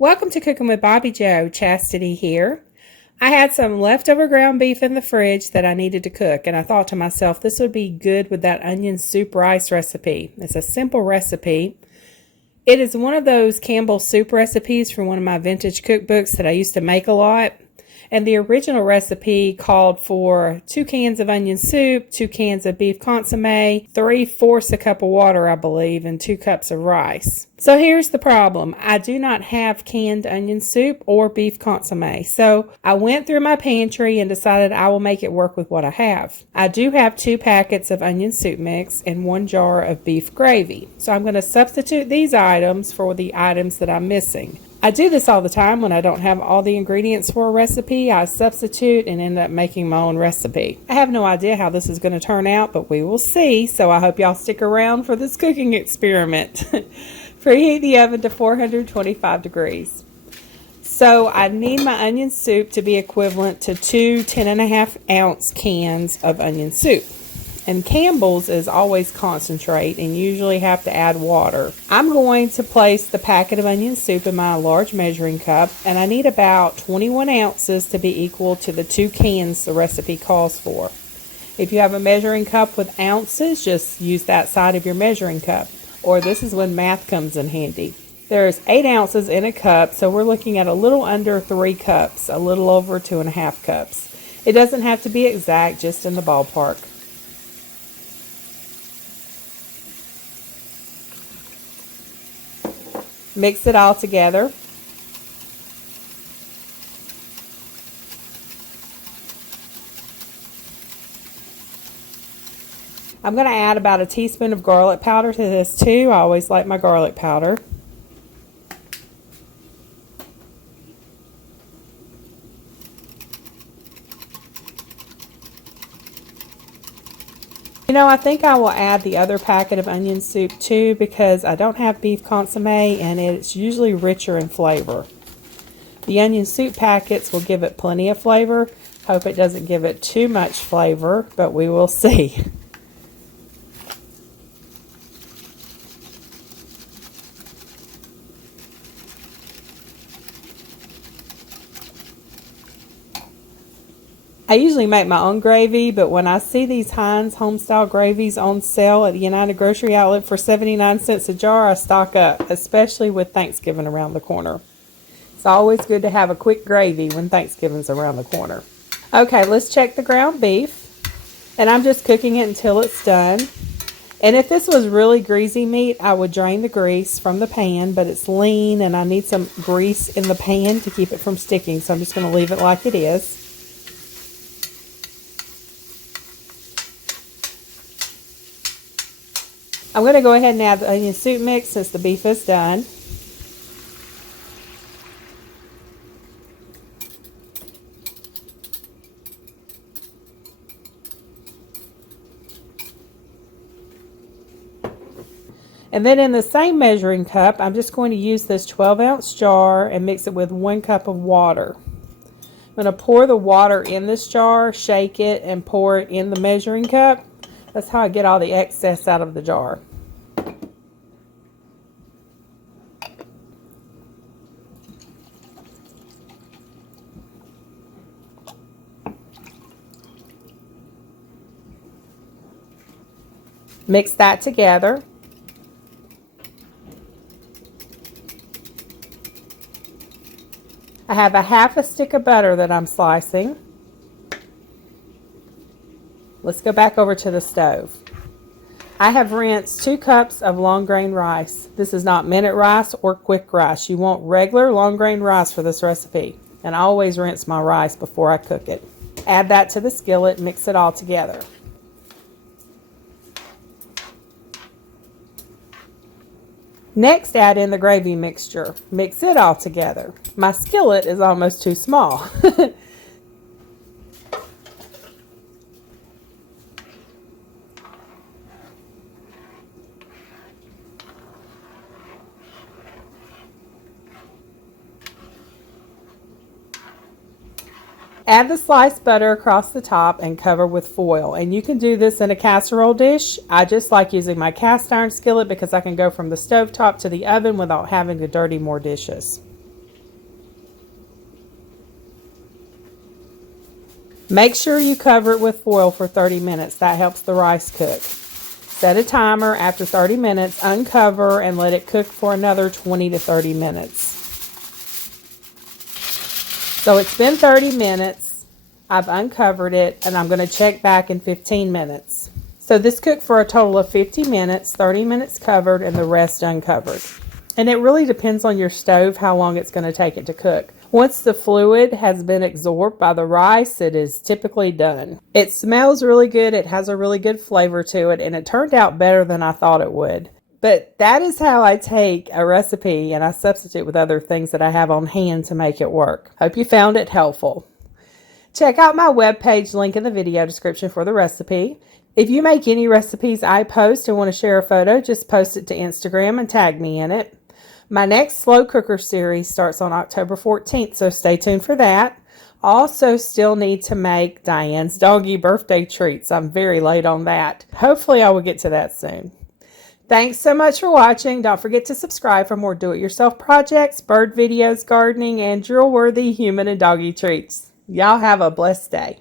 Welcome to Cooking with Bobby Joe. Chastity here. I had some leftover ground beef in the fridge that I needed to cook, and I thought to myself this would be good with that onion soup rice recipe. It's a simple recipe. It is one of those Campbell soup recipes from one of my vintage cookbooks that I used to make a lot. And the original recipe called for 2 cans of onion soup, 2 cans of beef consomme, 3/4 a cup of water, I believe, and 2 cups of rice. So here's the problem. I do not have canned onion soup or beef consomme. So I went through my pantry and decided I will make it work with what I have. I do have 2 packets of onion soup mix and 1 jar of beef gravy. So I'm going to substitute these items for the items that I'm missing. I do this all the time when I don't have all the ingredients for a recipe. I substitute and end up making my own recipe. I have no idea how this is going to turn out, but we will see. So I hope y'all stick around for this cooking experiment. Preheat the oven to 425 degrees. So I need my onion soup to be equivalent to 2 10.5-ounce cans of onion soup. And Campbell's is always concentrate and usually have to add water. I'm going to place the packet of onion soup in my large measuring cup, and I need about 21 ounces to be equal to the 2 cans the recipe calls for. If you have a measuring cup with ounces, just use that side of your measuring cup, or this is when math comes in handy. There's 8 ounces in a cup, so we're looking at a little under 3 cups, a little over 2.5 cups. It doesn't have to be exact, just in the ballpark. Mix it all together. I'm going to add about a teaspoon of garlic powder to this too. I always like my garlic powder. You know, I think I will add the other packet of onion soup too because I don't have beef consomme and it's usually richer in flavor. The onion soup packets will give it plenty of flavor. Hope it doesn't give it too much flavor, but we will see. I usually make my own gravy, but when I see these Heinz homestyle gravies on sale at the United Grocery Outlet for 79 cents a jar, I stock up, especially with Thanksgiving around the corner. It's always good to have a quick gravy when Thanksgiving's around the corner. Okay, let's check the ground beef, and I'm just cooking it until it's done. And if this was really greasy meat, I would drain the grease from the pan, but it's lean and I need some grease in the pan to keep it from sticking, so I'm just going to leave it like it is. I'm going to go ahead and add the onion soup mix since the beef is done. And then in the same measuring cup, I'm just going to use this 12-ounce jar and mix it with 1 cup of water. I'm going to pour the water in this jar, shake it, and pour it in the measuring cup. That's how I get all the excess out of the jar. Mix that together. I have a half a stick of butter that I'm slicing. Let's go back over to the stove. I have rinsed 2 cups of long grain rice. This is not minute rice or quick rice. You want regular long grain rice for this recipe. And I always rinse my rice before I cook it. Add that to the skillet and mix it all together. Next, add in the gravy mixture. Mix it all together. My skillet is almost too small. Add the sliced butter across the top and cover with foil. And you can do this in a casserole dish. I just like using my cast iron skillet because I can go from the stove top to the oven without having to dirty more dishes. Make sure you cover it with foil for 30 minutes. That helps the rice cook. Set a timer. After 30 minutes, uncover and let it cook for another 20 to 30 minutes. So it's been 30 minutes. I've uncovered it, and I'm going to check back in 15 minutes. So this cooked for a total of 50 minutes, 30 minutes covered, and the rest uncovered. And it really depends on your stove how long it's going to take it to cook. Once the fluid has been absorbed by the rice, it is typically done. It smells really good, it has a really good flavor to it, and it turned out better than I thought it would. But that is how I take a recipe and I substitute with other things that I have on hand to make it work. Hope you found it helpful. Check out my webpage link in the video description for the recipe. If you make any recipes I post and want to share a photo, just post it to Instagram and tag me in it. My next slow cooker series starts on October 14th, so stay tuned for that. Also still need to make Diane's doggy birthday treats. I'm very late on that. Hopefully I will get to that soon. Thanks so much for watching. Don't forget to subscribe for more do-it-yourself projects, bird videos, gardening, and drill-worthy human and doggy treats. Y'all have a blessed day.